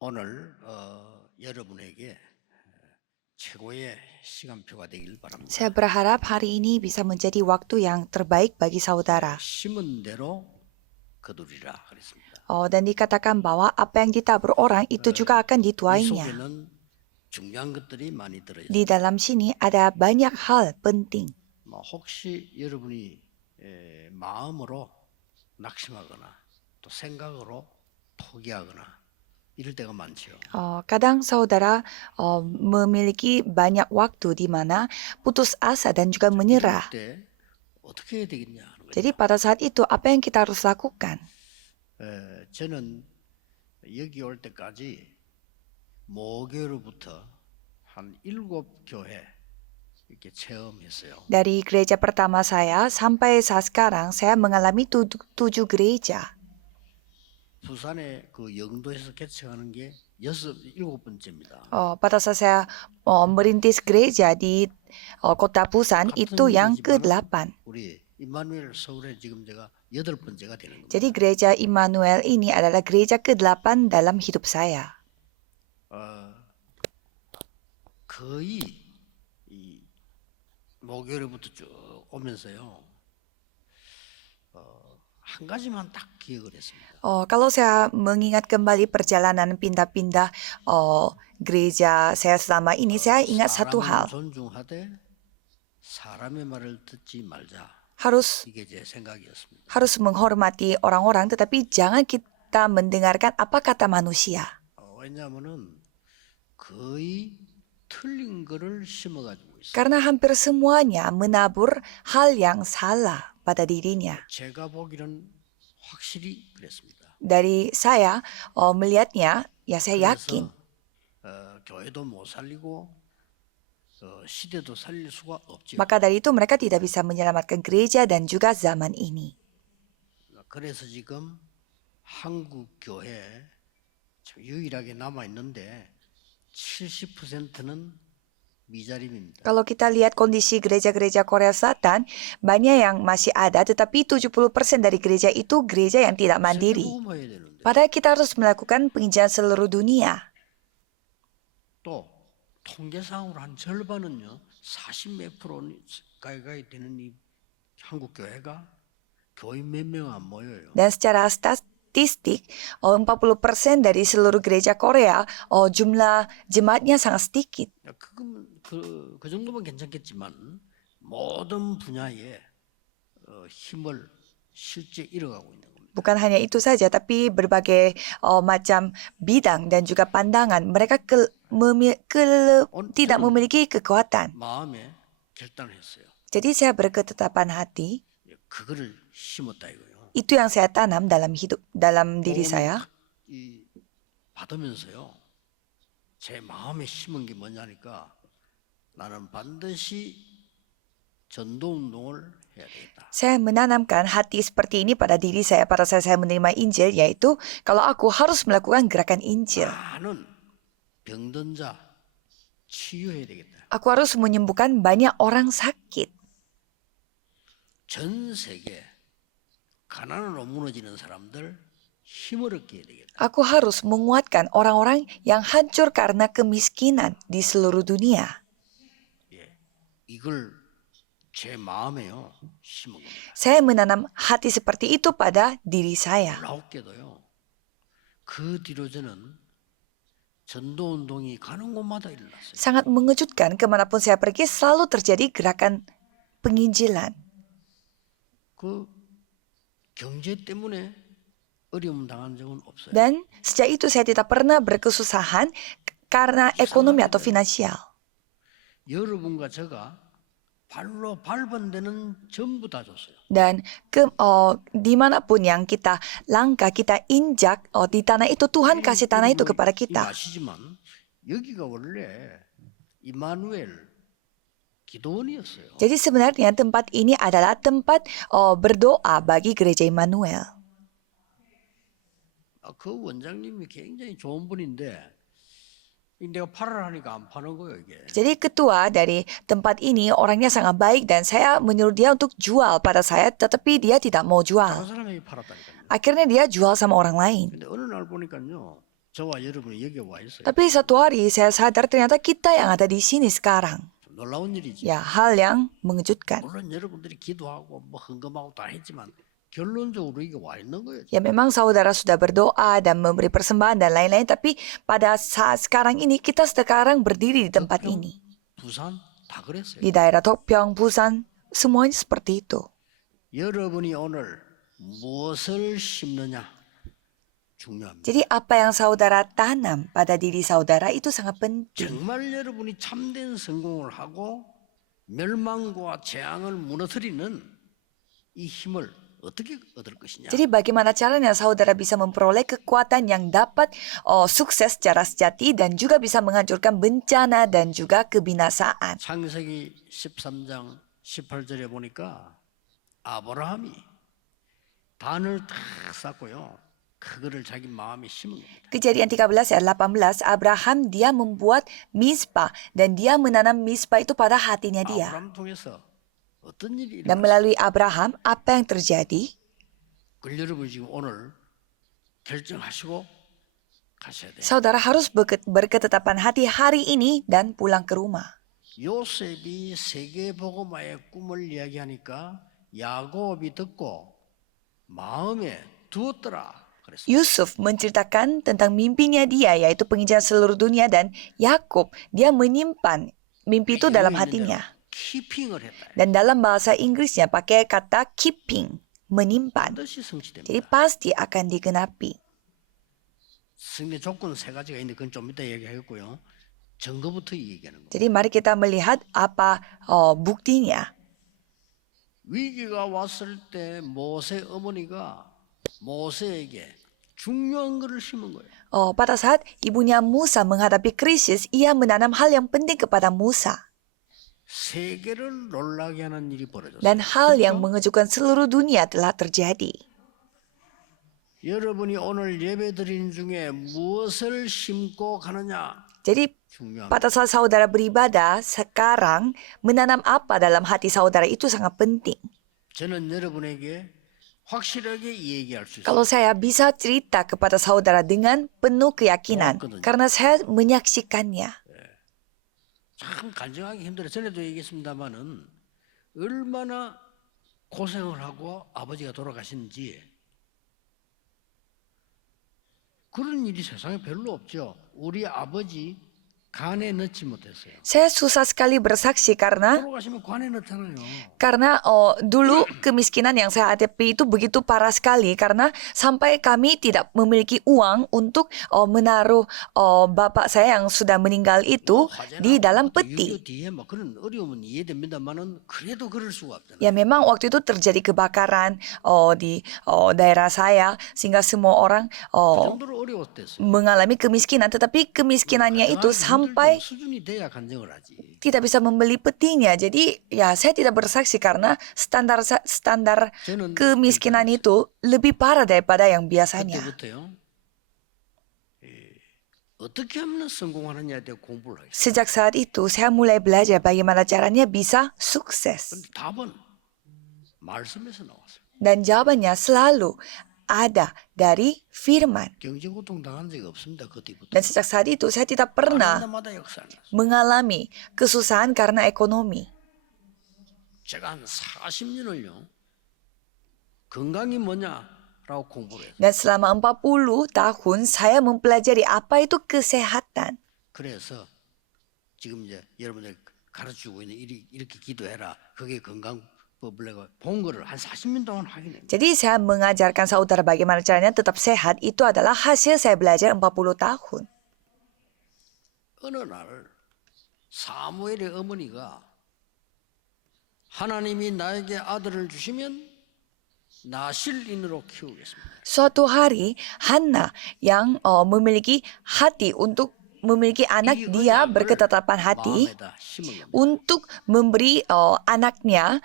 오늘 여러분에게 최고의 시간표가 되길 바랍니다. Saya berharap hari ini bisa menjadi waktu yang terbaik bagi saudara. 심은 대로 거두리라 그랬습니다. Dan dikatakan bahwa apa yang ditabur orang itu juga akan 이 dituainya. 속에는 중요한 것들이 많이 들어 Di 있습니다. dalam sini ada banyak hal penting. 혹시 여러분이 마음으로 낙심하거나 또 생각으로 포기하거나 이럴 때가 많죠. Kadang saudara memiliki banyak waktu di mana putus asa dan juga menyerah. 이럴 때 어떻게 해야 되겠냐 하는 거죠. Jadi pada 사at itu apa yang kita harus lakukan? 저는 여기 올 때까지 모교로부터 한 7교회 이렇게 체험했어요. Dari gereja pertama saya sampai saat sekarang saya mengalami 7 gereja. 부산의 그 영도에서 개척하는 게 7번째입니다. Pada saat saya merintis gereja di kota Busan itu yang ke-8. 우리 임마누엘 서울에 지금 제가 8번째가 되는 겁니다. Jadi gereja Immanuel ini adalah gereja ke-8 dalam hidup saya. 거의 이 모교로부터 쭉 오면서요. 한 가지만 딱 기억을 했습니다. Kalau saya mengingat kembali perjalanan pindah-pindah gereja saya selama ini, saya ingat satu hal. 사람은 존중하되 사람의 말을 듣지 말자. Harus 이게 제 생각이었습니다. menghormati orang-orang, tetapi jangan kita mendengarkan apa kata manusia. 왜냐하면은 거의 틀린 거를 심어가지고 있어요. Karena hampir semuanya menabur hal yang salah pada dirinya. 제가 보기는 확실히 그랬습니다. Dari saya melihatnya, ya saya yakin. 교회도 못 살리고 시대도 살릴 수가 없죠. Maka dari itu mereka tidak bisa menyelamatkan gereja dan juga zaman ini. 그래서 지금 한국 교회 유일하게 남아 있는데 70%는 미자립입니다. Kalau kita lihat kondisi gereja-gereja Korea Selatan, banyak yang masih ada, tetapi 70% dari gereja itu gereja yang tidak mandiri. 세계복음화해야 되는데 Padahal kita harus melakukan penginjilan seluruh dunia. 또 통계상으로 한 절반은요 40몇 프로 가까이 되는 이 한국 교회가 교인 몇 명 안 모여요. Dan secara statistik, 40% dari seluruh gereja Korea, jumlah jemaatnya sangat sedikit. 그 정도면 괜찮겠지만 모든 분야에 힘을 실제 잃어가고 있는 겁니다. Bukan hanya itu saja, tapi berbagai macam bidang dan juga pandangan mereka tidak memiliki kekuatan. 마음에 결단을 했어요. Jadi saya berketetapan hati, 그거를 심었다 이거요. itu yang saya tanam dalam diri saya. 받으면서요. 제 마음에 심은 게 뭐냐니까 나는 반드시 전도 운동을 해야 되겠다. Saya menanamkan hati seperti ini pada diri saya pada saat saya menerima Injil, yaitu kalau aku harus melakukan gerakan Injil. 많은 병든 자 치유해야 되겠다. Aku harus menyembuhkan banyak orang sakit. 전 세계 가난으로 무너지는 사람들 힘을 얻게 해야 되겠다. Aku harus menguatkan orang-orang yang hancur karena kemiskinan di seluruh dunia. 이걸 제 마음에요 심은 겁니다. Saya menanam hati seperti itu pada diri saya. 놀랍게도요. 그 뒤로 저는 전도 운동이 가는 곳마다 일어났어요. Sangat mengejutkan, kemanapun saya pergi selalu terjadi gerakan penginjilan. 그 경제 때문에 어려움 당한 적은 없어요. Dan sejak itu saya tidak pernah berkesusahan karena ekonomi atau finansial. 여러분과 제가 발로 밟은 데는 전부 다 줬어요. Dan dimanapun yang kita langkah, kita injak di tanah itu, Tuhan kasih tanah itu kepada kita. 아시지만 여기가 원래 임마누엘 기도원이었어요. Jadi sebenarnya tempat ini adalah tempat berdoa bagi gereja Immanuel. 그 원장님이 굉장히 좋은 분인데 내가 팔으라 하니까 안 파는 거예요 이게. Jadi ketua dari tempat ini orangnya sangat baik dan saya menyuruh dia untuk jual pada saya, tetapi dia tidak mau 다른 jual. 사람에게 팔았다니까요. Akhirnya dia jual sama orang lain. 근데 어느 날 보니까요 저와 여러분이 여기 와 있어요. Tapi satu hari saya sadar ternyata kita yang ada di sini sekarang. 놀라운 일이죠. Ya, hal yang mengejutkan. 물론 여러분들이 기도하고 뭐 헌금하고 다 했지만 결론적으로 이게 와 있는 거예요. Ya memang saudara sudah berdoa dan memberi persembahan dan lain-lain, tapi pada saat sekarang ini kita sekarang berdiri di tempat 덕평, ini. 부산 다 그랬어요. Di daerah Tokpyeong, Busan, semuanya seperti itu. 여러분이 오늘 무엇을 심느냐 중요합니다. Jadi apa yang saudara tanam pada diri saudara itu sangat penting. 정말 여러분이 참된 성공을 하고 멸망과 재앙을 무너뜨리는 이 힘을 어떻게 얻을 것이냐. Jadi bagaimana caranya saudara bisa memperoleh kekuatan yang dapat sukses secara sejati dan juga bisa menghancurkan bencana dan juga kebinasaan. 창세기 13장 18절에 보니까 아브라함이 단을 탁 쌓고요. 그거를 자기 마음에 심은 겁니다. Kejadian 13 ayat 18, Abraham dia membuat misbah dan dia menanam misbah itu pada hatinya dia. 아브라함 통해서 어떤 일이 Dan 일어났어요? melalui Abraham, apa yang terjadi? 그걸 여러분 지금 오늘 결정하시고 가셔야 돼요. Saudara harus berketetapan hati hari ini dan pulang ke rumah. 요셉이 세계복음화의 꿈을 이야기하니까 야곱이 듣고 마음에 두었더라 그랬어요. Yusuf menceritakan tentang mimpinya dia, yaitu penginjilan seluruh dunia, dan Yakub dia menyimpan mimpi itu dalam hatinya. 키핑을 했다. Dan dalam bahasa Inggrisnya pakai kata keeping, menyimpan. 반드시 성취됩니다. Jadi pasti akan digenapi. 승리 조건 세 가지가 있는데 그건 좀 이따 얘기하겠고요. 증거부터 얘기하는 거예요. Jadi mari kita melihat apa buktinya. 위기가 왔을 때 모세 어머니가 모세에게 중요한 것을 심은 거예요. Pada saat ibunya Musa menghadapi krisis, ia menanam hal yang penting kepada Musa. 세계를 놀라게 하는 일이 벌어졌어요. Dan hal yang mengejutkan seluruh dunia telah terjadi. 여러분이 오늘 예배드리는 중에 무엇을 심고 가느냐 Jadi 중요합니다. pada saat saudara beribadah sekarang, menanam apa dalam hati saudara itu sangat penting. 저는 여러분에게 확실하게 얘기할 수 있어요. Kalau saya bisa cerita kepada saudara dengan penuh keyakinan, karena saya menyaksikannya. 참 간증하기 힘들어요. 전에도 얘기했습니다마는 얼마나 고생을 하고 아버지가 돌아가시는지 그런 일이 세상에 별로 없죠. 우리 아버지 간에 넣지 못했어요. Saya susah sekali bersaksi karena 돌아가시면 관에 넣잖아요. dulu kemiskinan yang saya hadapi itu begitu parah sekali karena sampai kami tidak memiliki uang untuk menaruh bapak saya yang sudah meninggal itu di dalam peti. 뒤에 뭐 그런 어려움은 이해됩니다만은 그래도 그럴 수가 없잖아요. Ya memang waktu itu terjadi kebakaran di daerah saya sehingga semua orang 그 정도로 어려웠댔어요. mengalami kemiskinan, tetapi kemiskinannya itu sampai 수준이 돼야 간증을 하지. tidak bisa membeli petinya. Jadi ya saya tidak bersaksi karena standar kemiskinan itu lebih parah daripada yang biasanya. 그때부터요. 어떻게 하면 성공하느냐에 대해 공부를 하겠어요. Sejak saat itu saya mulai belajar bagaimana caranya bisa sukses. 근데 답은 말씀에서 나왔어요. Dan jawabannya selalu ada dari firman. 경제 고통 당한 적이 없습니다. 그 뒤부터. Dan sejak saat itu saya tidak pernah 마다 역사를 났어요. mengalami kesusahan karena ekonomi. 제가 한 40년을요. 건강이 뭐냐라고 공부를 했어요. Dan selama 40 tahun saya mempelajari apa itu kesehatan. 그래서 지금 이제 여러분들 가르치고 있는 이렇게 기도해라. 그게 건강법을 내가 본 거를 한 40년 동안 확인했어요. Jadi saya mengajarkan saudara bagaimana caranya tetap sehat. Itu adalah hasil saya belajar 40 tahun. 어느 날 사무엘의 어머니가 하나님이 나에게 아들을 주시면 나실인으로 키우겠습니다. Suatu hari Hana yang memiliki hati untuk memiliki anak, dia berketetapan hati 마음에다 심은 겁니다. untuk memberi anaknya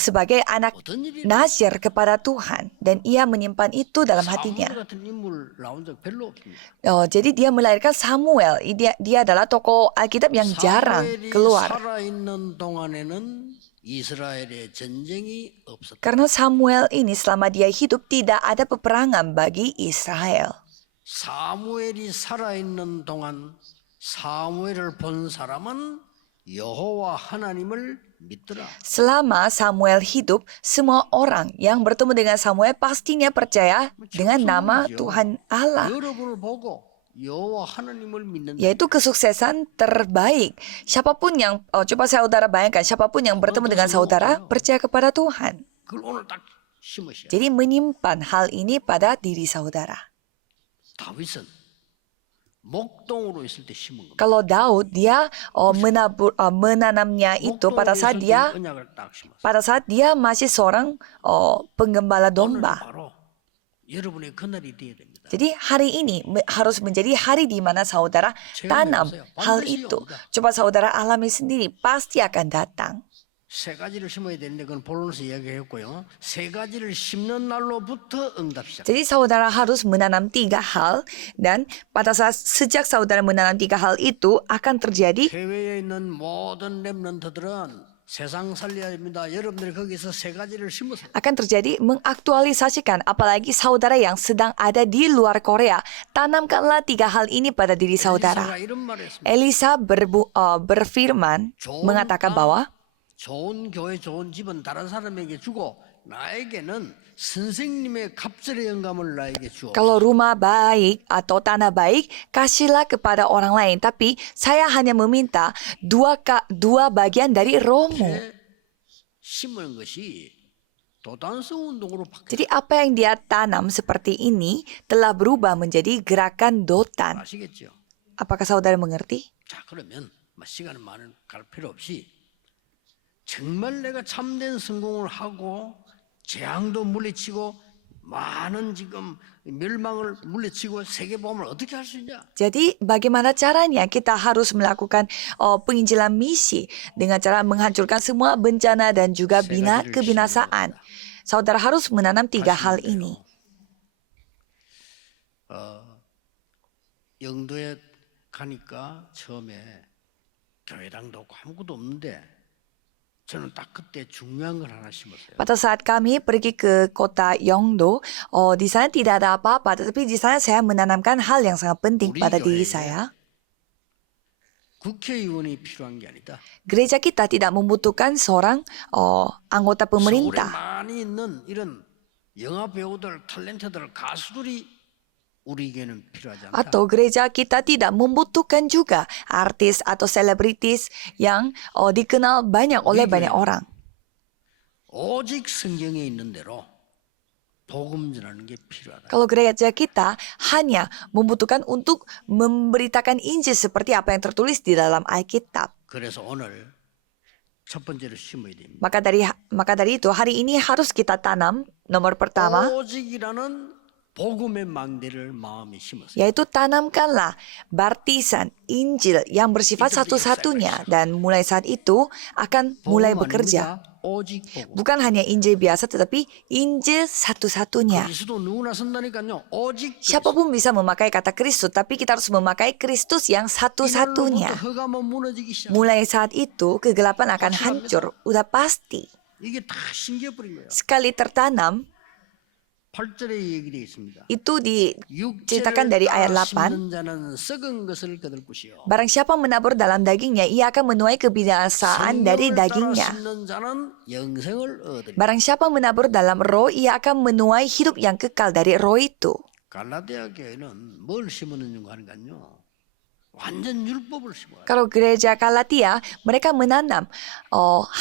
sebagai anak 어떤 일이 nazir kepada Tuhan. Dan ia menyimpan itu dalam hatinya. 사무엘 같은 인물 나온 적 별로 없습니다. Jadi dia melahirkan Samuel. Dia adalah tokoh Alkitab yang jarang 사무엘이 keluar. 살아있는 동안에는 이스라엘의 전쟁이 없었다. Karena Samuel ini selama dia hidup tidak ada peperangan bagi Israel. 사무엘이 살아있는 동안 사무엘을 본 사람은 여호와 하나님을 믿더라. Selama Samuel hidup, semua orang yang bertemu dengan Samuel pastinya percaya dengan nama Tuhan Allah, 여러분을 보고 여호와 하나님을 믿는 yaitu kesuksesan terbaik. Siapapun yang, coba saudara bayangkan, siapapun yang bertemu dengan saudara percaya kepada Tuhan. 그걸 오늘 딱 심으셔야. Jadi menyimpan hal ini pada diri saudara. 다윗은 목동으로 있을 때 심은 겁니다. Kalau Daud, dia menanamnya itu pada saat dia 언약을 딱 심었어요. masih seorang penggembala 오늘 domba. 바로 여러분의 그날이 되어야 됩니다. Jadi hari ini harus menjadi hari di mana saudara tanam hal itu. Coba saudara alami sendiri, pasti akan datang. 세 가지를 심어야 되는데 그건 본론에서 이야기했고요. 세 가지를 심는 날로부터 응답 시작. Jadi saudara harus menanam 3 hal dan pada saat sejak saudara menanam 3 hal itu akan terjadi 해외에 있는 모든 렘넌트들은 세상 살려야 됩니다. 여러분들이 거기서 세 가지를 심으세요. akan terjadi mengaktualisasikan, apalagi saudara yang sedang ada di luar Korea. Tanamkanlah 3 hal ini pada diri saudara. 엘리사가 이런 말을 했습니다. Elisa berfirman mengatakan bahwa 좋은 교회, 좋은 집은 다른 사람에게 주고 나에게는 선생님의 갑절의 영감을 나에게 주어. kalau rumah baik atau tanah baik, kasihlah kepada orang lain. Tapi saya hanya meminta 2 bagian dari rohmu. 심은 것이 도단성 운동으로 바뀌었어요. Jadi apa yang dia tanam seperti ini telah berubah menjadi gerakan dotan. 아시겠죠? Apakah saudara mengerti? 자, 그러면 시간은 많은 갈 필요 없이 정말 내가 참된 성공을 하고 재앙도 물리치고 많은 지금 멸망을 물리치고 세계복음을 어떻게 할 수 있냐? Jadi bagaimana caranya kita harus melakukan penginjilan misi dengan cara menghancurkan semua bencana dan juga kebinasaan. Saudara harus menanam 3 hal ini. 영도에 가니까 처음에 교회당도 없고 아무것도 없는데 저는 딱 그때 중요한 걸 하나 심었어요. Pada saat kami pergi ke kota Yeongdo, di sana tidak ada apa-apa, tetapi di sana saya menanamkan hal yang sangat penting pada diri saya. 국회의원이 필요한 게 아니다. Gereja kita tidak membutuhkan seorang anggota 서울에 pemerintah. 많이 있는 이런 영화 배우들, 탤런트들, 가수들이 우리에게는 필요하지 않다. Atau gereja kita tidak membutuhkan juga artis atau selebritis yang dikenal banyak oleh banyak orang. 오직 성경에 있는 대로 복음 전하는 게 필요하다. Kalau gereja kita hanya membutuhkan untuk memberitakan Injil seperti apa yang tertulis di dalam Alkitab. 그래서 오늘 첫 번째로 심어야 됩니다. Maka dari itu hari ini harus kita tanam nomor pertama, 오직이라는 복음의 망대를 마음에 심었어요. yaitu tanamkanlah baptisan Injil yang bersifat satu-satunya dan mulai saat itu akan mulai bekerja. 오직 복음. Bukan hanya Injil biasa tetapi Injil satu-satunya. 그리스도 누구나 쓴다니까요. 오직 Siapapun bisa memakai kata Kristus, tapi kita harus memakai Kristus yang satu-satunya. 허감은 무너지기 시작. Mulai saat itu kegelapan akan hancur, udah pasti. 이게 다 신겨버린 거예요. Sekali tertanam, 8절에 얘기되어 있습니다. itu diceritakan dari ayat 8. 심는 자는 썩은 것을 거둘 것이요. Barang siapa menabur dalam dagingnya, ia akan menuai kebinasaan dari 성령을 따라 dagingnya. 심는 자는 영생을 얻으리라. Barang siapa menabur dalam roh, ia akan menuai hidup yang kekal dari roh itu. 갈라디아 교회는 뭘 심었는지 하니까요. 완전 율법을 심어요. Kalau gereja Galatia, mereka menanam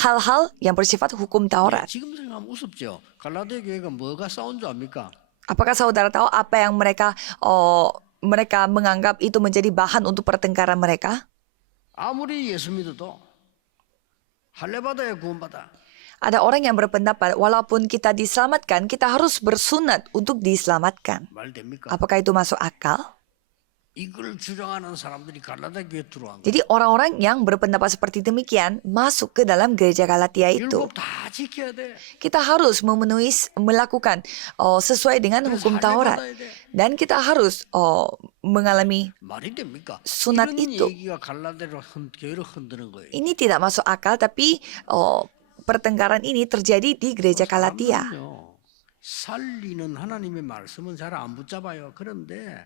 hal-hal yang bersifat hukum Taurat. 지금 생각하면 우습죠. 갈라디아 교회가 뭐가 싸운 줄 압니까? Apakah saudara tahu apa yang mereka menganggap itu menjadi bahan untuk pertengkaran mereka? 아무리 예수 믿어도 할례받아야 구원받아. Ada orang yang berpendapat walaupun kita diselamatkan, kita harus bersunat untuk diselamatkan. 말 됩니까? Apakah itu masuk akal? 이걸 주장하는 사람들이 갈라디아 교회에 들어간 거예요. Jadi orang-orang yang berpendapat seperti demikian masuk ke dalam gereja Galatia itu. 율법 다 지켜야 돼. Kita harus melakukan sesuai dengan 그래서 hukum Taurat. 할례받아야 돼. Dan kita harus mengalami 말이 됩니까? 순환 이런 itu. 얘기가 갈라디아 교회를 흔드는 거예요. Ini tidak masuk akal, tapi pertengkaran ini terjadi di gereja Galatia. 사람은요, 살리는 하나님의 말씀은 잘 안 붙잡아요. 그런데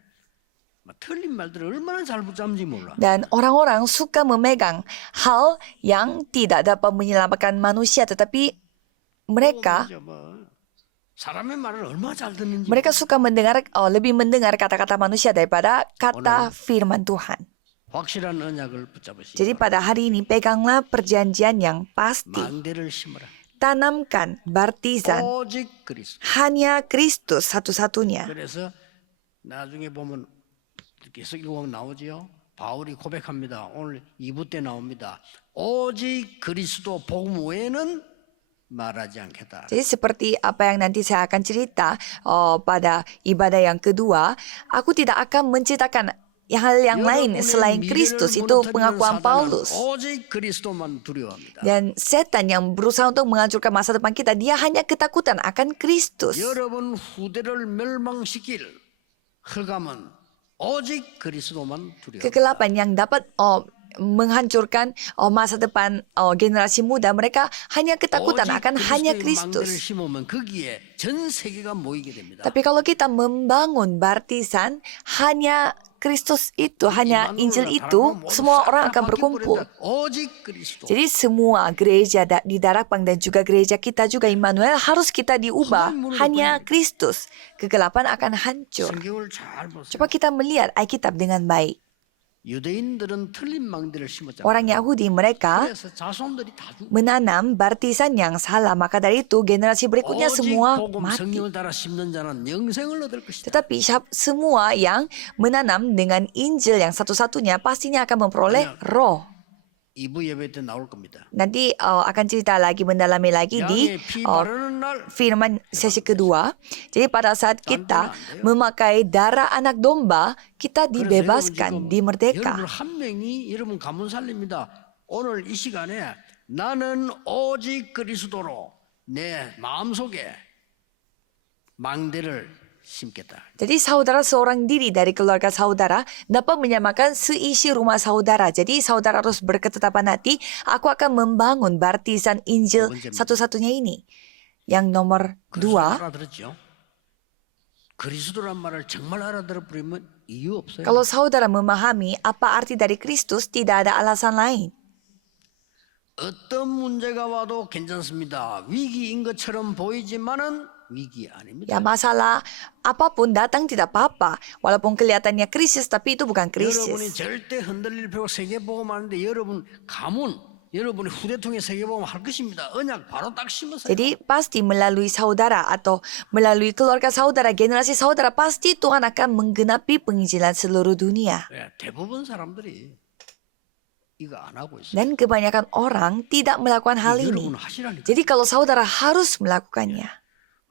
틀린 말들을 얼마나 잘 붙잡는지 몰라. Dan orang-orang suka memegang hal yang tidak dapat menyelamatkan manusia, tetapi mereka 그거 뭐 사람의 말을 얼마나 잘 듣는지. mereka suka mendengar lebih mendengar kata-kata manusia daripada kata firman Tuhan. 확실한 언약을 붙잡으시기 Jadi pada hari ini peganglah perjanjian yang pasti. 망대를 심어라. Tanamkan bartizan 오직 그리스도. hanya Kristus satu-satunya. 그래서 나중에 보면 계속 읽어보면 나오지요. 바울이 고백합니다. 오늘 2부 때 나옵니다. 오직 그리스도 복음 외에는 말하지 않겠다. Jadi seperti apa yang nanti saya akan cerita pada ibadah yang kedua, aku tidak akan menceritakan hal yang lain selain Kristus. Itu pengakuan Paulus. 오직 그리스도만 두려워합니다. Dan setan yang berusaha untuk menghancurkan masa depan kita, dia hanya ketakutan akan Kristus. 여러분 후대를 멸망시킬 흑암은 오직 그리스도만 두려워합니다. Kegelapan yang dapat menghancurkan masa depan generasi muda, mereka hanya ketakutan akan hanya Kristus. 심으면 거기에 전 세계가 모이게 됩니다. Tapi kalau kita membangun bartisan hanya Kristus itu, hanya Injil itu, semua orang akan berkumpul. 오직 그리스도. Jadi semua gereja di Darakpang dan juga gereja kita juga Immanuel harus kita diubah hanya Kristus. Kegelapan akan hancur. 성경을 잘 보세요. Coba kita melihat Alkitab dengan baik. 유대인들은 틀린 망대를 심었잖아요. Orang Yahudi mereka 그래서 자손들이 다 죽고 menanam bartisan yang salah. Maka dari itu generasi berikutnya 오직 semua 복음 mati. 성경을 따라 심는 자는 영생을 얻을 것이다. Tetapi semua yang menanam dengan Injil yang satu-satunya pastinya akan memperoleh roh. 2부 예배 때 나올 겁니다. Nanti akan cerita lagi, mendalami lagi di 양의 피 바르는 날 firman sesi kedua. Jadi pada saat kita memakai darah anak domba, kita dibebaskan, dimerdeka. 여러분 한 명이 여러분 가문 살립니다. 오늘 이 시간에 나는 오직 그리스도로 내 마음속에 망대를 심겠다. Jadi saudara seorang diri dari keluarga saudara dapat menyamakan seisi rumah saudara. Jadi saudara harus berketetapan hati, aku akan membangun bartisan Injil satu-satunya ini. Yang nomor dua, 알아들었죠? 그리스도란 말을 정말 알아들어 버리면 이유 없어요. kalau saudara memahami apa arti dari Kristus, tidak ada alasan lain. 어떤 문제가 와도 괜찮습니다. 위기인 것처럼 보이지만은 위기 아닙니다. Ya masalah apapun datang tidak apa-apa. Walaupun kelihatannya krisis, tapi itu bukan 여러분이 krisis. 절대 흔들릴 필요 세계보험 하는데 여러분 가문, 여러분이 후대통에 세계보험 할 것입니다. 언약 바로 딱 심으세요. Jadi pasti melalui saudara atau melalui keluarga saudara, generasi saudara, pasti Tuhan akan menggenapi penginjilan seluruh dunia. 예, 대부분 사람들이 이거 안 하고 있어요. Dan kebanyakan orang tidak melakukan hal ini. 여러분 하시라니까. Jadi kalau saudara harus melakukannya.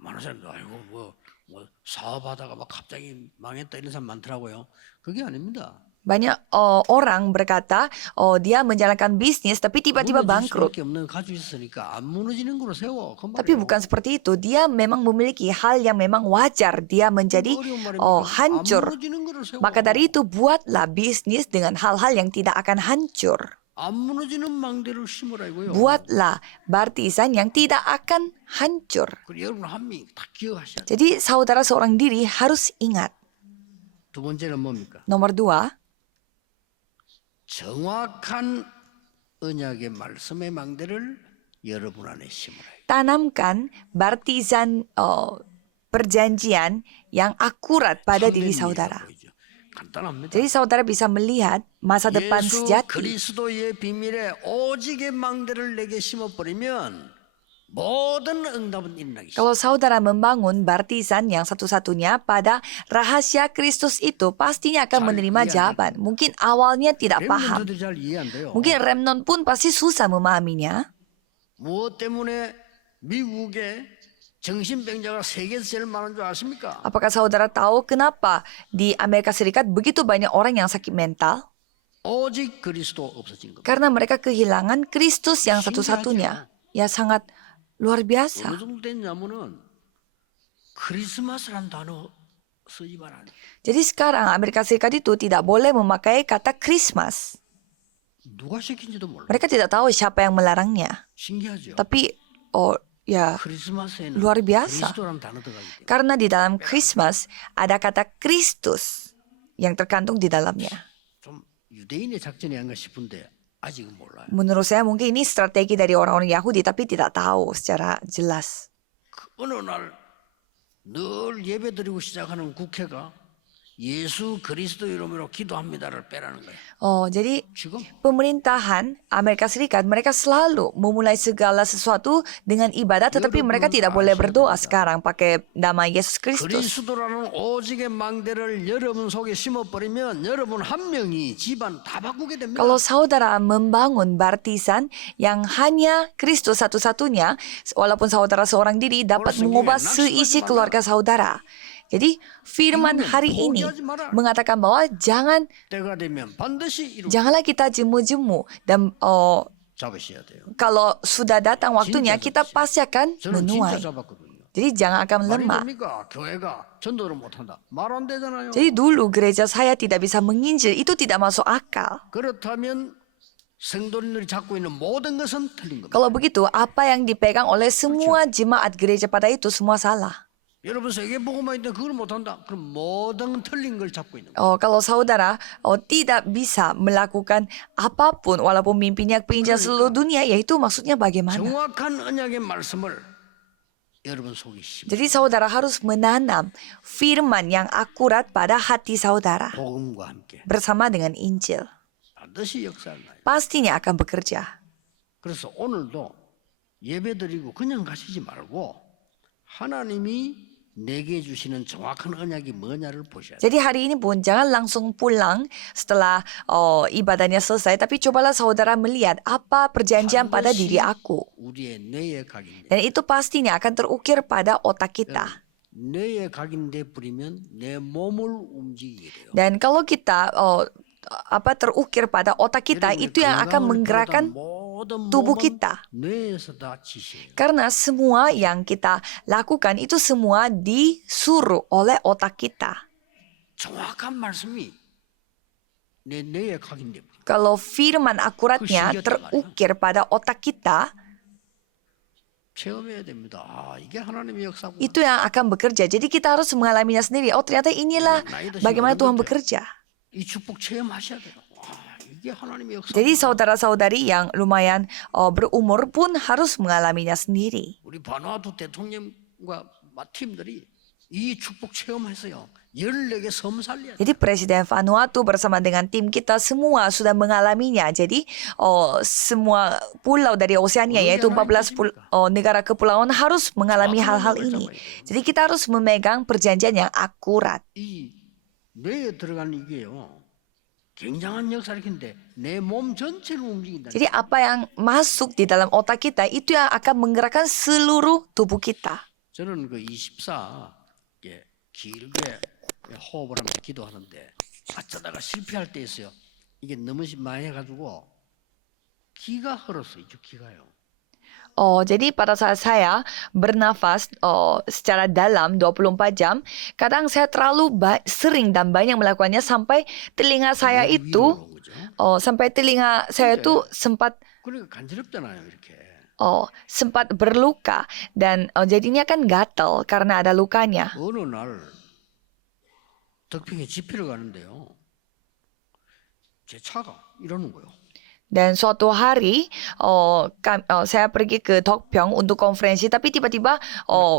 많은 사람들 아이고 뭐 사업하다가 막 갑자기 망했다 이런 사람 많더라고요. 그게 아닙니다. Banyak orang berkata, dia menjalankan bisnis tapi tiba-tiba 무너질 bangkrut. 수밖에 없는 가지고 있으니까 안 무너지는 거로 세워. 그 Tapi 말이에요. bukan seperti itu. Dia memang memiliki hal yang memang wajar. Dia menjadi 어려운 말입니까? 안 hancur. 무너지는 거로 세워. Maka dari itu buatlah bisnis dengan hal-hal yang tidak akan hancur. 안 무너지는 망대를 심으라 이거요. Buatlah bartisan yang tidak akan hancur. 그리고 여러분 한 명이 다 기억하셔야 돼요. Jadi saudara seorang diri harus ingat. 두 번째는 뭡니까? Nomor dua, 정확한 언약의 말씀의 망대를 여러분 안에 심으라. tanamkan bartisan perjanjian yang akurat pada 참된 diri 이해가 saudara. 보이죠. 간단합니다. Jadi saudara bisa melihat masa depan 예수 sejati. 그리스도의 비밀에 오직의 망대를 내게 심어버리면 모든 응답은 일어나기 시작합니다. Kalau saudara membangun bartisan yang satu-satunya pada rahasia Kristus itu, pastinya akan menerima jawaban. Mungkin awalnya tidak paham. 렘넌트들이 잘 이해 안 돼요. Mungkin remnon pun pasti susah memahaminya. 무엇 때문에 미국에 정신병자가 세계에서 제일 많은 줄 아십니까? Apakah saudara tahu kenapa di Amerika Serikat begitu banyak orang yang sakit mental? 오직 그리스도 없어진 겁니다. Karena mereka kehilangan Kristus yang satu-satunya. Ya sangat luar biasa. 어느 정도 됐냐면은 크리스마스란 단어 쓰지 말아요. Jadi sekarang Amerika Serikat itu tidak boleh memakai kata Christmas. 누가 시킨지도 몰라. Mereka tidak tahu siapa yang melarangnya. 신기하죠. Tapi ya 크리스마스에는 luar biasa. 그리스도란 단어 들어가기 때문에 Karena di dalam Christmas ada kata Kristus yang terkandung di dalamnya. 좀 유대인의 작전이 아닌가 싶은데 아직은 몰라요. Menurut saya mungkin ini strategi dari orang-orang Yahudi tapi tidak tahu secara jelas. 어느 날 늘 예배드리고 시작하는 국회가 예수 그리스도 이름으로 기도합니다를 빼라는 거예요. Jadi 지금 pemerintahan Amerika Serikat mereka selalu memulai segala sesuatu dengan ibadah tetapi mereka tidak boleh berdoa sekarang pakai nama Yesus Kristus. 그리스도라는 오직의 망대를 여러분 속에 심어버리면 여러분 한 명이 집안 다 바꾸게 됩니다. Kalau saudara membangun baptisan yang hanya Kristus satu-satunya, walaupun saudara seorang diri dapat mengubah seisi keluarga saudara. Jadi firman hari ini mengatakan bahwa 때가 되면 반드시 janganlah kita jemu-jemu dan 잡으셔야 돼요. kalau sudah datang waktunya kita pasti akan 저는 진짜 menuai. 잡았거든요. Jadi jangan akan 말이 lemah. 됩니까? 교회가 전도를 못한다. 말 안 되잖아요. Jadi dulu gereja saya tidak bisa menginjil, itu tidak masuk akal. 그렇다면 성도님들이 잡고 있는 모든 것은 틀린 겁니다. Kalau begitu, apa yang dipegang oleh semua jemaat gereja pada itu semua salah. 여러분 세계 보고만 있는데 그걸 못한다. 그럼 모든 틀린 걸 잡고 있는 거예요. Kalau saudara tidak bisa melakukan apapun walaupun mimpinya penginjilan seluruh dunia, yaitu maksudnya bagaimana? 정확한 언약의 말씀을 여러분 속에 심어. Jadi saudara harus menanam firman yang akurat pada hati saudara 복음과 함께 bersama dengan Injil. 반드시 역사를 나요. Pastinya akan bekerja. 그래서 오늘도 예배드리고 그냥 가시지 말고 하나님이 내게 주시는 정확한 언약이 뭐냐를 보셔야 돼요. Jadi hari ini pun jangan langsung pulang setelah ibadahnya selesai, tapi cobalah saudara melihat apa perjanjian pada diri aku. 우리의 뇌에 각인돼. Dan itu pastinya akan terukir pada otak kita. 뇌에 각인돼 버리면 내 몸을 움직이게 돼요. Dan kalau kita terukir pada otak kita, itu yang akan menggerakkan tubuh kita. 뇌에서 다 지시해요. Karena semua yang kita lakukan itu semua disuruh oleh otak kita. 정확한 말씀이 내 뇌에 각인돼 버려요. Kalau firman akuratnya terukir pada otak kita, 체험해야 됩니다. 아, 이게 하나님의 역사구나. itu yang akan bekerja. Jadi kita harus mengalaminya sendiri. Oh, ternyata inilah bagaimana Tuhan bekerja. 이 축복 체험하셔야 돼요. 와, 이게 하나님의 역사. Jadi saudara-saudari yang lumayan berumur pun harus mengalaminya sendiri. 우리 바누아투 대통령과 팀들이 이 축복 체험했어요. 14개 섬 살려야 돼. Jadi Presiden Vanuatu bersama dengan tim kita semua sudah mengalaminya. Jadi semua pulau dari Oseania yaitu 14 negara kepulauan harus mengalami hal-hal ini. Jadi kita harus memegang perjanjian yang akurat. 이 뇌에 들어간 이게요. 굉장한 역사를 했는데 내 몸 전체를 움직인다. Jadi apa yang masuk di dalam otak kita itu yang akan menggerakkan seluruh tubuh kita. 저는 그 24 길게 호흡을 하면서 기도하는데 어쩌다가 실패할 때 있어요. 이게 너무 많이 해가지고 기가 흘렀어요. 기가요. Jadi pada saat saya bernafas secara dalam 24 jam, kadang saya terlalu sering dan banyak melakukannya sampai telinga saya itu sempat 그러니까 간지럽잖아요, 이렇게. sempat berluka dan jadinya kan gatal karena ada lukanya. 어느 날 덕평에 집회를 가는데요. 제 차가 이러는 거예요. Dan suatu hari saya pergi ke Tokpyeong untuk konferensi, tapi tiba-tiba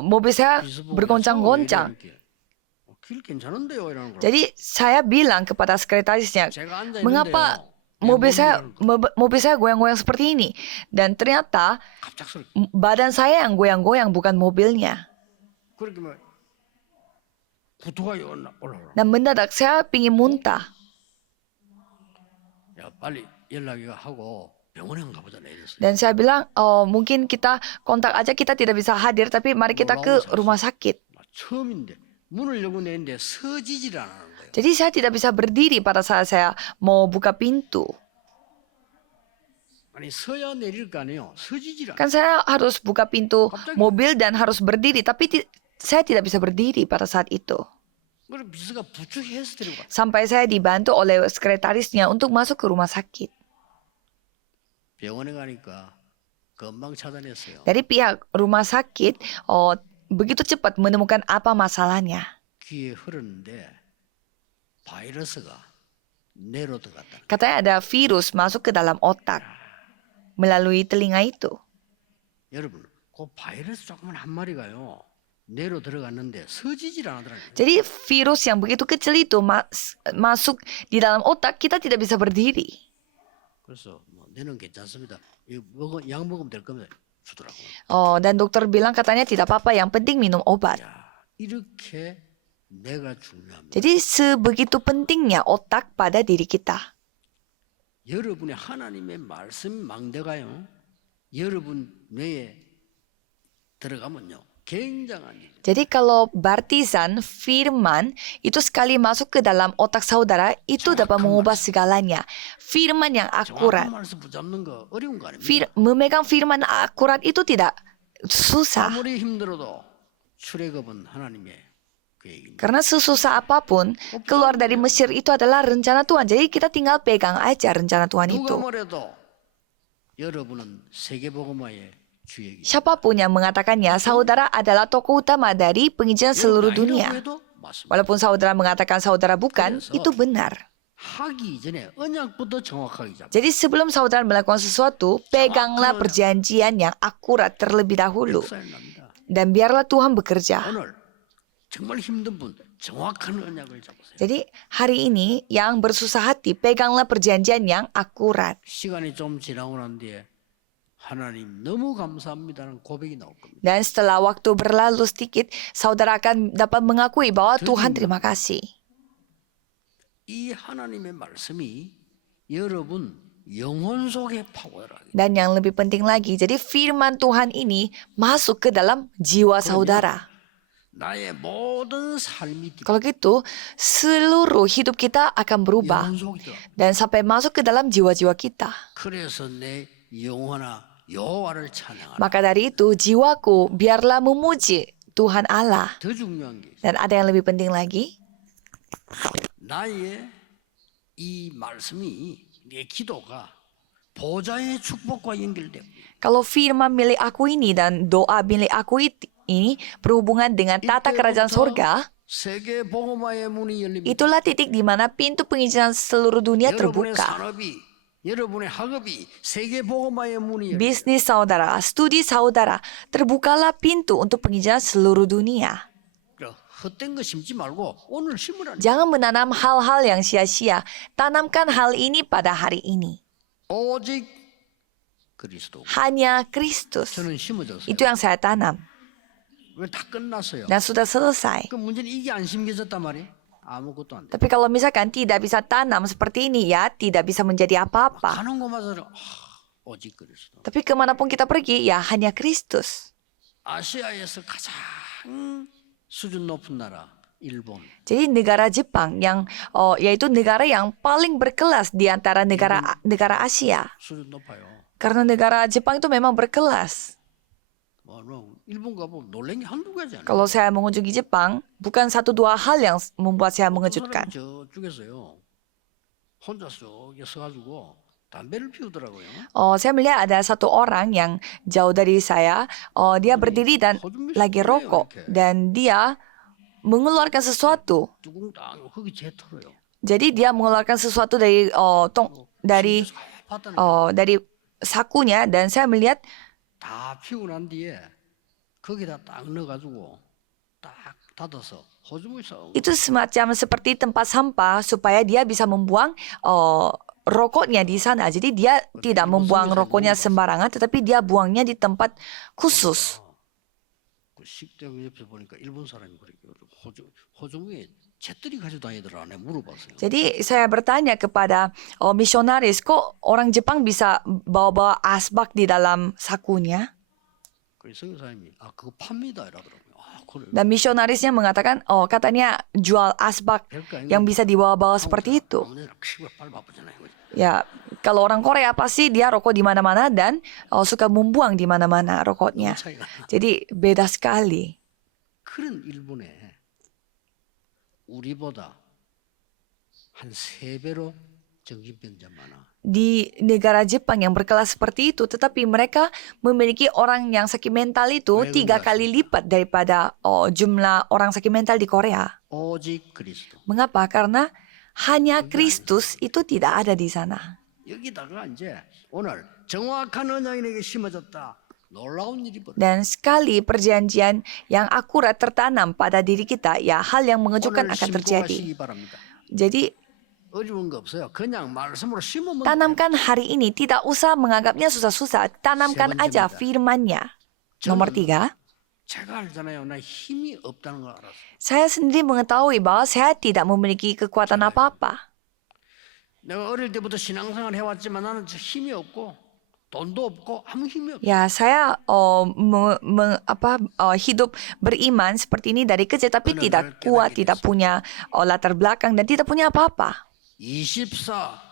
mobil saya bergoncang-goncang. 길 괜찮은데요, 이러는 거예요. Jadi saya bilang kepada sekretarisnya, 제가 앉아 mengapa 있는데요. mobil saya goyang-goyang seperti ini? Dan ternyata 갑작스럽게 badan saya yang goyang-goyang bukan mobilnya. 그렇게 막 구토가 올라오라. Dan mendadak saya pingin muntah. 야, 빨리 연락하고 병원에 가보자 이랬어요. Dan saya bilang, mungkin kita kontak aja, kita tidak bisa hadir, tapi mari kita ke rumah sakit. 처음인데 문을 열고 내는데 서지질 않는 거예요. Jadi saya tidak bisa berdiri pada saat saya mau buka pintu. 아니 서야 내릴 거 아니에요. 서지질 않아. Kan saya harus buka pintu mobil dan harus berdiri, tapi saya tidak bisa berdiri pada saat itu. 그래서 비서가 부축해서 데리고 갔다. Sampai saya dibantu oleh sekretarisnya untuk masuk ke rumah sakit. 병원에 가니까 금방 찾아냈어요. Dari pihak rumah sakit begitu cepat menemukan apa masalahnya. 귀에 흐르는데 바이러스가 뇌로 들어갔다. Katanya ada virus masuk ke dalam otak melalui telinga itu. 여러분, 그 바이러스 조그만 한 마리가요. 뇌로 들어갔는데 서지질 않더라고요. Jadi virus yang begitu kecil itu masuk di dalam otak, kita tidak bisa berdiri. 그래서 뭐 뇌는 괜찮습니다. 약 먹으면 될 겁니다. 주더라고요. Oh, dan dokter bilang katanya tidak apa-apa, yang penting minum obat. 야, 이렇게 뇌가 중요합니다. Jadi sebegitu pentingnya otak pada diri kita. 여러분의 하나님의 말씀 망대가요. 여러분 뇌에 들어가면요. 굉장한 일. Jadi kalau baptisan firman itu sekali masuk ke dalam otak saudara, itu dapat mengubah segalanya. Firman yang akurat. 정확한 말씀 붙잡는 거 어려운 거 아닙니까? Memegang firman akurat itu tidak susah. 아무리 힘들어도 출애굽은 하나님의 계획입니다. Karena sesusah apapun, keluar dari Mesir itu adalah rencana Tuhan. Jadi kita tinggal pegang aja rencana Tuhan 누가 itu. 뭐래도 여러분은 세계복음화의 주역이. Siapapun yang mengatakannya, saudara adalah tokoh utama dari penginjilan seluruh dunia. 해도 맞습니다. Walaupun saudara mengatakan saudara bukan, itu benar. 하기 전에 언약부터 정확하게 잡고 Jadi sebelum saudara melakukan sesuatu, peganglah perjanjian yang akurat terlebih dahulu. 역사에 납니다. Dan biarlah Tuhan bekerja. 오늘 정말 힘든 분 정확한 언약을 잡으세요. Jadi hari ini yang bersusah hati, peganglah perjanjian yang akurat. 시간이 좀 지나고 난 뒤에 하나님 너무 감사합니다라는 고백이 나올 겁니다. Dan setelah waktu berlalu sedikit, saudara akan dapat mengakui bahwa Tuhan terima kasih. 이 하나님의 말씀이 여러분 영혼 속에 파워라. Dan yang lebih penting lagi, jadi firman Tuhan ini masuk ke dalam jiwa saudara. 나의 모든 삶이 Kalau gitu, seluruh hidup kita akan berubah 영혼 속에 들어. dan sampai masuk ke dalam jiwa-jiwa kita. 그래서 내 영혼아 여호와를 찬양하라. Maka dari itu, jiwaku biarlah memuji Tuhan Allah. 더 중요한 게 있어요. Dan ada yang lebih penting lagi, 나의 이 말씀이 내 기도가 보좌의 축복과 연결되고 kalau firman milik aku ini dan doa milik aku ini berhubungan dengan tata kerajaan sorga, 세계 복음화의 문이 열립니다. itulah titik di mana pintu penginjilan seluruh dunia 여러분의 terbuka. 산업이 여러분의 학업이 세계 복음화의 문이 열립니다. Bisnis saudara, studi saudara, terbukalah pintu untuk penginjilan seluruh dunia. 헛된 거 심지 말고 오늘 심으라니. Jangan menanam hal-hal yang sia-sia. Tanamkan hal ini pada hari ini. 오직 그리스도. Hanya Kristus. 저는 심어졌어요. Itu yang saya tanam. 왜 다 끝났어요? Dan sudah selesai. 그 문제는 이게 안 심겨졌단 말이에요. 아무것도 안 돼. Tapi kalau misalkan tidak bisa tanam seperti ini ya, tidak bisa menjadi apa-apa. 가는 곳마다 오직 그리스도. Tapi kemanapun kita pergi, ya hanya Kristus. 아시아에서 가장 수준 높은 나라 일본. Jadi negara Jepang yang yaitu negara yang paling berkelas di antara negara Asia. 수준 높아요. Karena negara Jepang itu memang berkelas. 일본 가보면 놀란 게 한두 가지 아니에요. Kalau saya mengunjungi Jepang, bukan satu dua hal yang membuat saya mengejutkan. 저쪽에서요. 혼자서 여기 서가지고 담배를 피우더라고요. Saya melihat ada satu orang yang jauh dari saya, dia berdiri dan lagi rokok dan dia mengeluarkan sesuatu. 뚜껑 거기 재 털어요. Jadi dia mengeluarkan sesuatu dari dari sakunya dan saya melihat 다 피우고 난 뒤에 거기다 딱 넣어가지고 딱 닫아서 호주머니 써. itu semacam seperti tempat sampah supaya dia bisa membuang rokoknya di sana. Jadi dia tidak membuang rokoknya sembarangan, tetapi dia buangnya di tempat khusus. 그 식당 옆에 보니까 일본 사람이 그래요. 호주머니에 잿더리 가지고 다니더라. 내가 물어봤어요. Jadi saya bertanya kepada misionaris, kok orang Jepang bisa bawa-bawa asbak di dalam sakunya? 그래서 선생님이 그거 팝니다 이러더라고요. 그래. Dan misionarisnya mengatakan, katanya jual asbak yang bisa dibawa-bawa seperti itu. Ya, kalau orang Korea pasti dia rokok di mana-mana dan suka membuang di mana-mana rokoknya. Jadi beda sekali. 그런 일본에 우리보다 한 3배로 정신병자 많아. Di negara Jepang yang berkelas seperti itu, tetapi mereka memiliki orang yang sakit mental itu 3 kali lipat daripada jumlah orang sakit mental di Korea. 오직 그리스도. Mengapa? Karena hanya Kristus itu tidak ada di sana. 여기다가 이제 오늘 정확한 언약이 내게 심어졌다. 놀라운 일이 벌어져. Dan sekali perjanjian yang akurat tertanam pada diri kita, ya hal yang mengejutkan 오늘 akan 심고 terjadi. 가시기 바랍니다. Jadi 어려운 거 없어요. 그냥 말씀으로 심으면 tanamkan hari ini, tidak usah menganggapnya susah-susah. Tanamkan aja firman-Nya. Nomor 3, 제가 알잖아요. 나 힘이 없다는 걸 알았어. saya sendiri mengetahui bahwa saya tidak memiliki kekuatan apa-apa. 내가 어릴 때부터 신앙생활 해왔지만 나는 저 힘이 없고 돈도 없고 아무 힘이 없어. Ya, saya hidup beriman seperti ini dari kecil, tapi tidak kuat, tidak punya latar belakang, dan tidak punya apa-apa. 24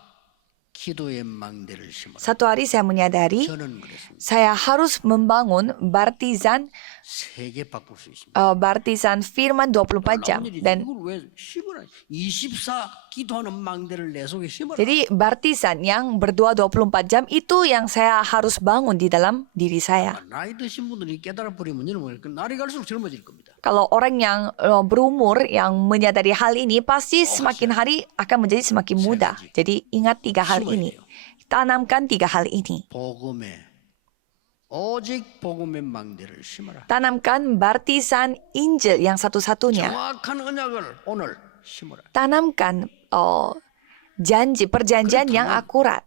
기도의 망대를 심어라. Satu hari saya menyadari 저는 그랬습니다. saya harus membangun bartizan 세개 바꿀 수 있습니다. bartizan firman 24 jam. 나온 일이지. Dan 이걸 왜 심으라? 24 기도하는 망대를 내 속에 심어라. jadi bartizan yang berdoa 24 jam itu yang saya harus bangun di dalam diri saya. 나이 드신 분들이 깨달아 버리면 여러분 날이 갈수록 젊어질 겁니다. Kalau orang yang berumur yang menyadari hal ini pasti semakin hari akan menjadi semakin muda. Jadi ingat 3 hal ini. Tanamkan 3 hal ini. 복음에 오직 복음의 망대를 심어라. Tanamkan bartizan Injil yang satu-satunya. 정확한 언약을 오늘 심어라. Tanamkan perjanjian yang akurat.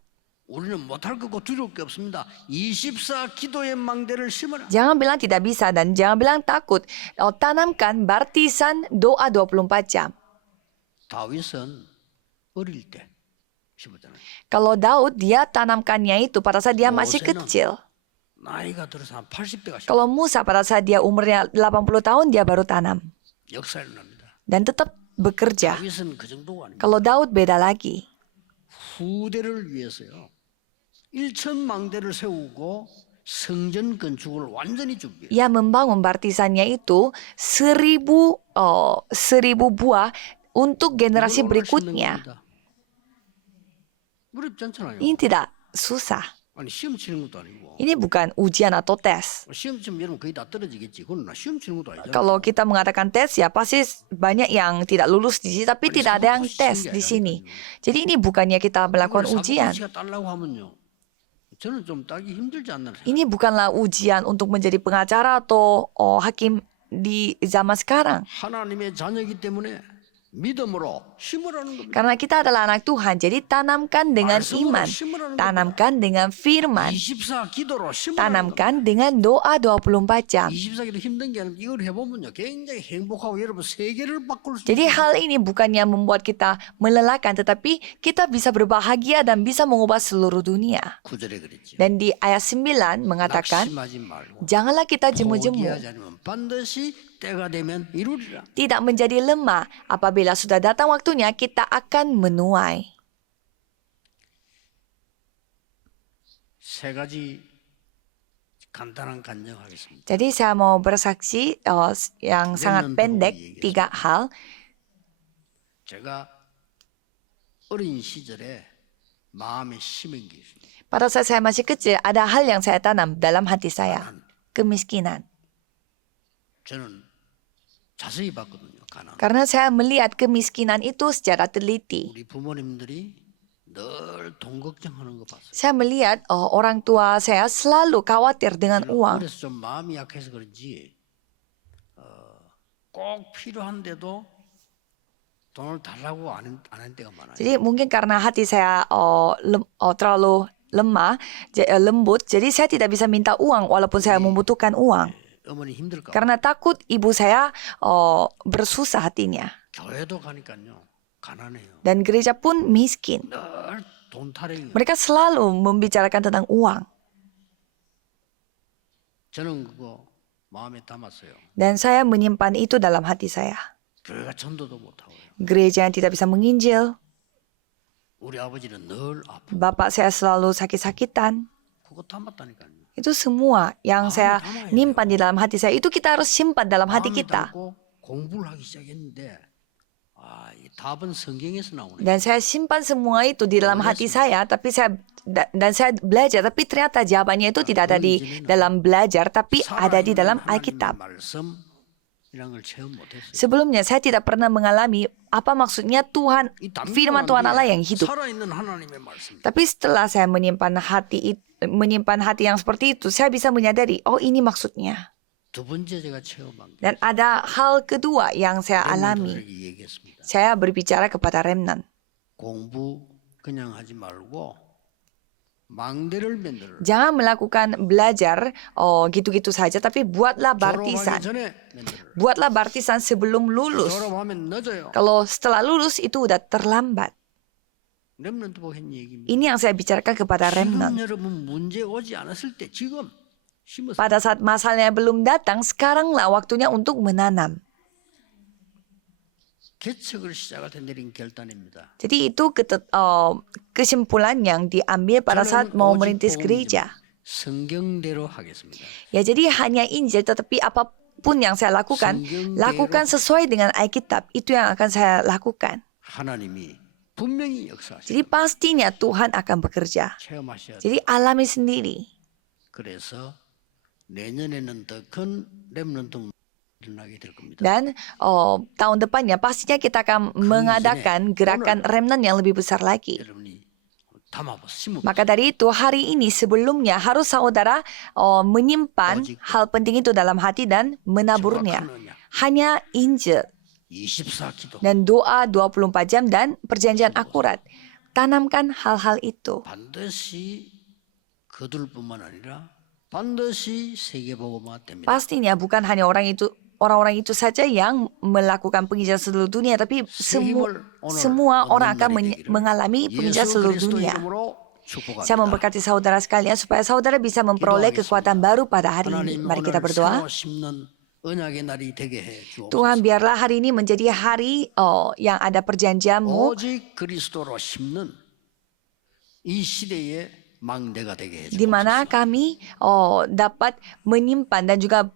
우리는 못할 거고 두려울 게 없습니다. 24 기도의 망대를 심어라. Jangan bilang tidak bisa dan jangan bilang takut. Tanamkan bartizan doa 24 jam. 다윗은 어릴 때 심었잖아요. Kalau Daud, dia tanamkannya itu pada saat dia masih kecil. 나이가 들어서 한 80대가 심어. Kalau Musa pada saat dia umurnya 80 tahun, dia baru tanam. 역사에 납니다. Dan tetap bekerja. 다윗은 그 정도가 아닙니다. Kalau Daud beda lagi. 후대를 위해서요. 1천 망대를 세우고 성전 건축을 완전히 준비해요. Ia membangun bartizannya itu 1000 buah untuk generasi berikutnya. 어렵지 않잖아요. Ini tidak susah. 아니 시험 치는 것도 아니고. Ini bukan ujian atau tes. 시험 치면 여러분 거의 다 떨어지겠지. 그건 나 시험 치는 것도 아니잖아요. Kalau kita mengatakan tes, ya pasti banyak yang tidak lulus di sini, tapi tidak ada yang tes di sini. Jadi ini bukannya kita melakukan ujian. 사고방식이 딸라고 하면요. 저는 좀 따기 힘들지 않나. Ini bukanlah ujian untuk menjadi pengacara atau hakim di zaman sekarang. 하나님의 자녀이기 때문에 믿음으로 심으라는 겁니다. Karena kita adalah anak Tuhan, jadi tanamkan dengan iman. Tanamkan dengan firman. 24 기도로 심으라는 겁니다. Tanamkan dengan doa 24 jam. 24기도 힘든 게 아니라 이걸 해보면요. 굉장히 행복하고 여러분 세계를 바꿀 수 Jadi 있어요. hal ini bukannya membuat kita melelahkan, tetapi kita bisa berbahagia dan bisa mengubah seluruh dunia. 9절에 그랬죠. Dan di ayat 9 mengatakan, 낙심하지 말고 janganlah kita jemu-jemu, 포기하지 않으면 반드시 때가 되면 이루리라. tidak menjadi lemah. Apabila sudah datang waktunya, kita akan menuai. 세 가지 간단한 간증하겠습니다. Jadi saya mau bersaksi yang sangat pendek, 3 hal. 제가 어린 시절에 마음에 심은 게 있습니다. Pada saat saya masih kecil, ada hal yang saya tanam dalam hati saya. Kemiskinan. 저는 자세히 봤거든요. 가난. Karena saya melihat kemiskinan itu secara teliti. 우리 부모님들이 늘 돈 걱정하는 거 봤어요. Saya melihat orang tua saya selalu khawatir dengan uang. 그래서 좀 마음이 약해서 그런지 꼭 필요한데도 돈을 달라고 안 한 때가 많아요. Jadi mungkin karena hati saya terlalu lemah, lembut, jadi saya tidak bisa minta uang walaupun saya membutuhkan uang. 어머니 힘들까 봐. Karena takut ibu saya bersusah hatinya. 교회도 가니까요. 가난해요. Dan gereja pun miskin. 늘 돈 타령이에요. Mereka selalu membicarakan tentang uang. 저는 그거 마음에 담았어요. Dan saya menyimpan itu dalam hati saya. 교회가 전도도 못하고요. Gereja yang tidak bisa menginjil. 우리 아버지는 늘 아프고 Bapak saya selalu sakit-sakitan. 그거 담았다니까요. Itu semua yang saya nyimpan di dalam hati saya. Itu kita harus simpan dalam hati 마음에 kita. 담고 공부를 하기 시작했는데 이 답은 성경에서 나오네. Dan saya simpan semua itu di dalam hati saya. Tapi saya belajar. Tapi ternyata jawabannya itu tidak ada di dalam belajar. Tapi ada di dalam 살아있는 Alkitab. 하나님의 말씀 이런 걸 체험 못했어요. Sebelumnya saya tidak pernah mengalami apa maksudnya Tuhan, 이 firman Tuhan Allah yang hidup. 살아있는 하나님의 말씀. Tapi setelah saya menyimpan hati yang seperti itu, saya bisa menyadari, oh ini maksudnya. 두 번째 제가 체험한 게 Dan ada hal kedua yang saya alami. 렘넌트들에게 얘기했습니다. Saya berbicara kepada remnant. 공부 그냥 하지 말고 망대를 만들어. Jangan melakukan belajar gitu-gitu saja, tapi buatlah 졸업하기 baptisan. 전에 만들어. Buatlah baptisan sebelum lulus. 졸업하면 늦어요. Kalau setelah lulus itu udah terlambat. 렘넌트 보고 한 얘기입니다. Ini yang saya bicarakan kepada 지금 remnant. 여러분 문제 오지 않았을 때 지금 심으세요. Pada saat masalahnya belum datang, sekaranglah waktunya untuk menanam. 개척을 시작할 때 내린 결단입니다. Jadi itu kesimpulan yang diambil pada saat mau merintis gereja. 성경대로 하겠습니다. Ya jadi hanya Injil, tetapi apapun yang saya lakukan, lakukan sesuai dengan Alkitab. Itu yang akan saya lakukan. 하나님이 분명히 역사하시고 Jadi pastinya Tuhan akan bekerja. 체험하셔야 돼요. Jadi alami sendiri. 그래서 내년에는 더 큰 렘넌트 일어나게 될 겁니다. Dan tahun depannya pastinya kita akan mengadakan gerakan remnant yang lebih besar lagi. 여러분이 담아보 심어. Maka dari itu hari ini sebelumnya harus saudara menyimpan hal penting itu dalam hati dan menaburnya. Hanya Injil 24기도 dan doa 24 jam dan perjanjian akurat. Tanamkan hal-hal itu. 반드시 그들뿐만 아니라 반드시 세계복음화 됩니다. Pastinya bukan hanya orang-orang itu saja yang melakukan penginjilan seluruh dunia, tapi semua orang akan mengalami penginjilan seluruh dunia. Saya memberkati saudara sekalian supaya saudara bisa memperoleh kekuatan baru pada hari ini. Mari kita berdoa. Tuhan, biarlah hari ini menjadi hari yang ada perjanjianmu, 오직 그리스도로 심는 이 시대의 망대가 되게 해주옵소서. di mana kami dapat menyimpan dan juga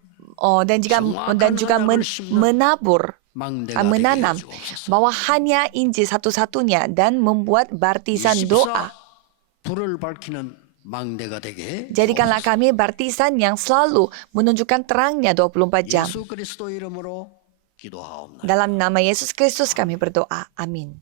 menabur, 망대가 되게 menanam 해주옵소서. bahwa hanya Injil satu-satunya dan membuat baptisan doa. 불을 밝히는 망대가 되게 해 Jadikanlah kami baptisan yang selalu menunjukkan terangnya 24 jam. 예수 그리스도 이름으로 기도하옵나이다. Dalam nama Yesus Kristus kami berdoa. Amin.